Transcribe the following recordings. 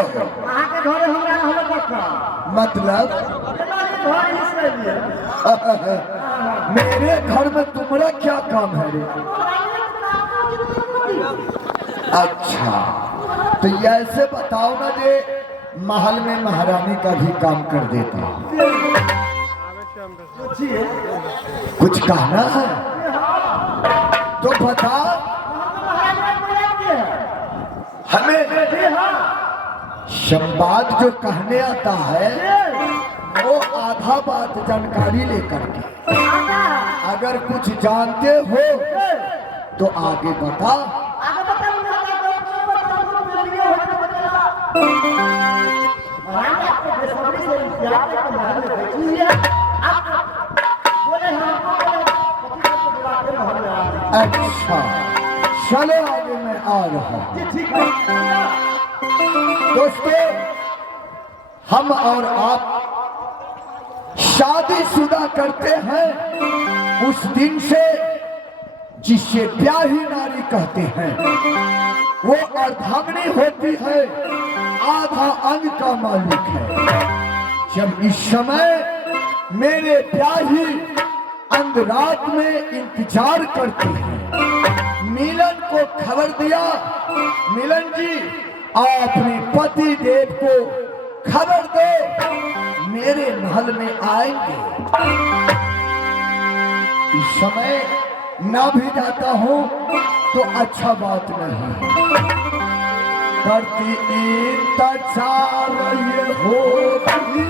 कहो। मतलब मेरे घर में तुम्हारा क्या काम है रे? अच्छा तो ऐसे बताओ ना जे महल में महारानी का भी काम कर देता। कुछ कहना है तो बता हमें। संवाद जो कहने आता है वो आधा बात जानकारी लेकर के, अगर कुछ जानते हो तो आगे बता। अच्छा चलो आगे मैं आ रहा हूँ। दोस्तों हम और आप शादीशुदा करते हैं उस दिन से जिसे ब्याही नारी कहते हैं, वो अर्धांगिनी होती है, आधा अंग का मालिक है। जब इस समय मेरे ब्याही अंग रात में इंतजार करते हैं, मिलन को खबर दिया, मिलन जी आप अपने पति देव को खबर दो मेरे महल में आएंगे। इस समय ना भी जाता हूं तो अच्छा बात नहीं। करती इंतजार ये होगी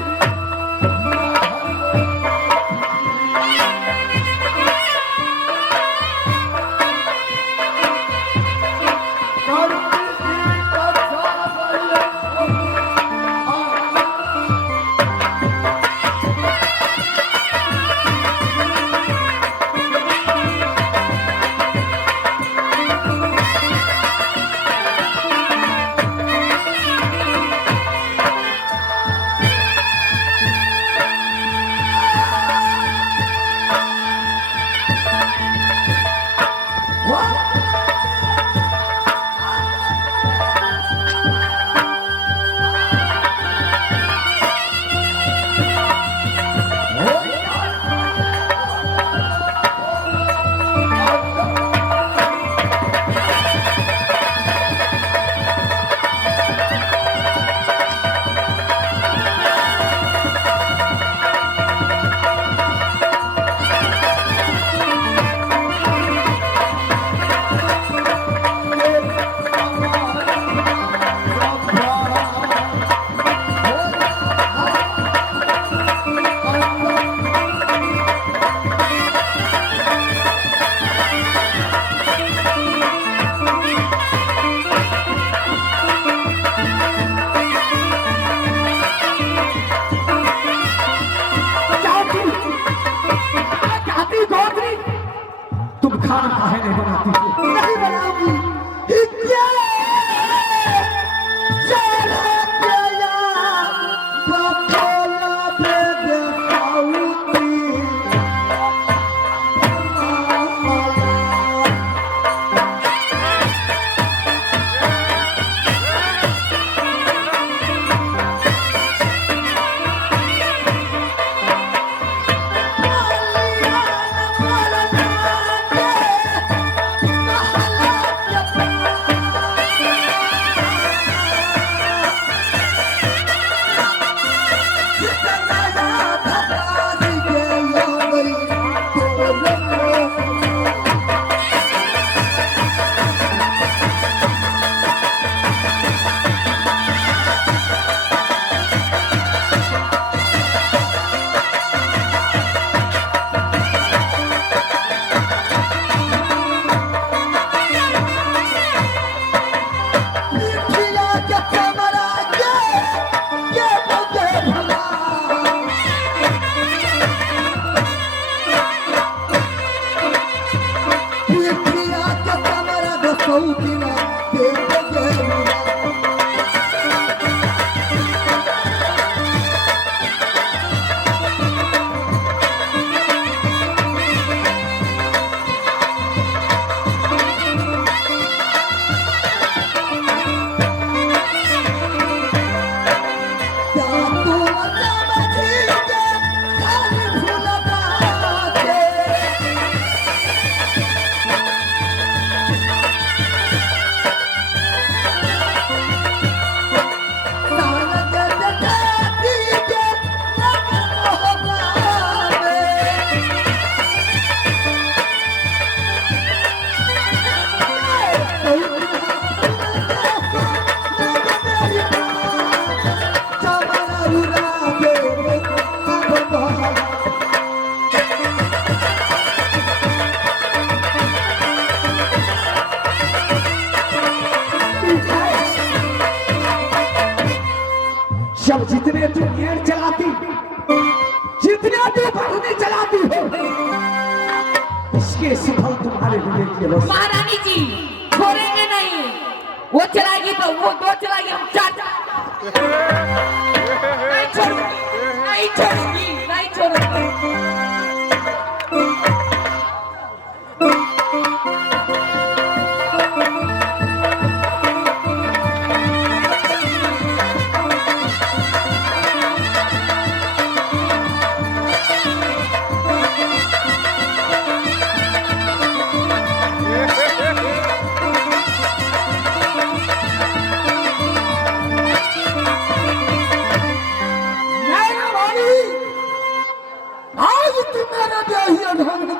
जितने तू नेर चलाती, जितने तू बढ़नी चलाती हो, इसके सफल तुम्हारे विवेक के बस। महारानी जी छोड़ेंगे नहीं, वो चलाएगी तो वो दो चलाएगी, हम चार नहीं छोड़ूंगी, नहीं छोड़ूंगी, नहीं छोड़ूंगी।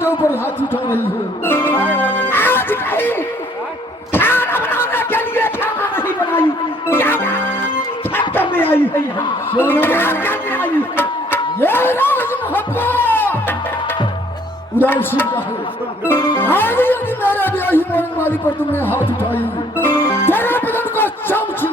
ऊपर हाथ उठा रही हो। आज कहीं खाना बनाने के लिए खाना नहीं बनाई, क्या खत्म में आई है यहाँ, क्या करने आई है? ये राज मोहब्बत उदार सिंह का है। आज यदि मेरे ब्याही मरने वाली पर तुमने हाथ उठाई, तेरे बदन को चमची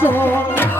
so